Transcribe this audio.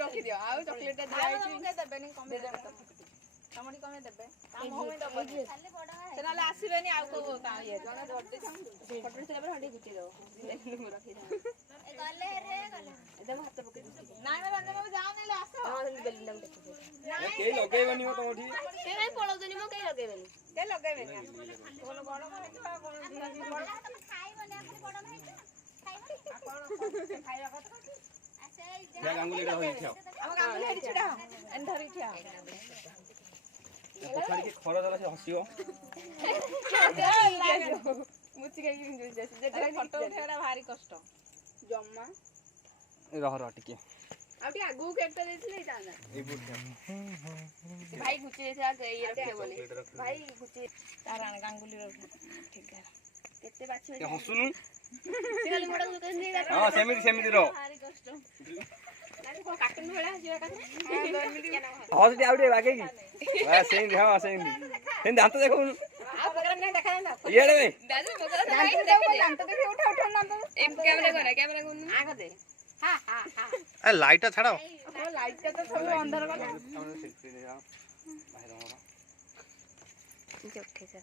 रखी दियो आ चॉकलेट दिया है देबेनी कम तमडी कमे देबे काम होमे दबो खाली बडा से नाले आसीबेनी आ को का ये जने धरते छम फटफट से लेबर हडी गुटी दो रखी दो ए गले रे गले एकदम हाथ पकड़ नाइ में रंजन बाबू जाओ नेले आसो हां बेली लम देखो के लगेबेनी हो तोठी के नहीं पळो दनी मो के लगेबेनी कोन बड़ को हेतु कोन दिया बड़ खाइबनी आखरी बड़ नहीं खाइबनी कोन खाइबा कत या गांगुली रे होई थिया हम गांगुली हेडी छडा एन धरी थिया पछाड़ी के खरा जाला से हसियो मुची के यूज जैसे जेटा फोटो उठेड़ा भारी कष्ट जम्मा रह टिके आउटी आगु केटा देथिले ताना ए बुट भाई गुची देथिया ये रखे बोले भाई गुची तारान गांगुली रो ठीक है केते बाछी हसुनु सिगाली मोडा कहनी हां सेमिति रो भारी कष्ट नानी को कार्टून भेड़ा जे का हां 2 मिनिट के ना हसटी आउटी बाके की हां सेमिति हां सेमिति सेन दांत देखो आ पकड़ नहीं देखा ना ये रे दादू पकड़ दांत देखो दांत देखो उठा दांत एम कैमरा को आगे दे हां हां हां ए लाइट छाड़ो लाइट का तो सब अंदर गला बाहर हो ठीक है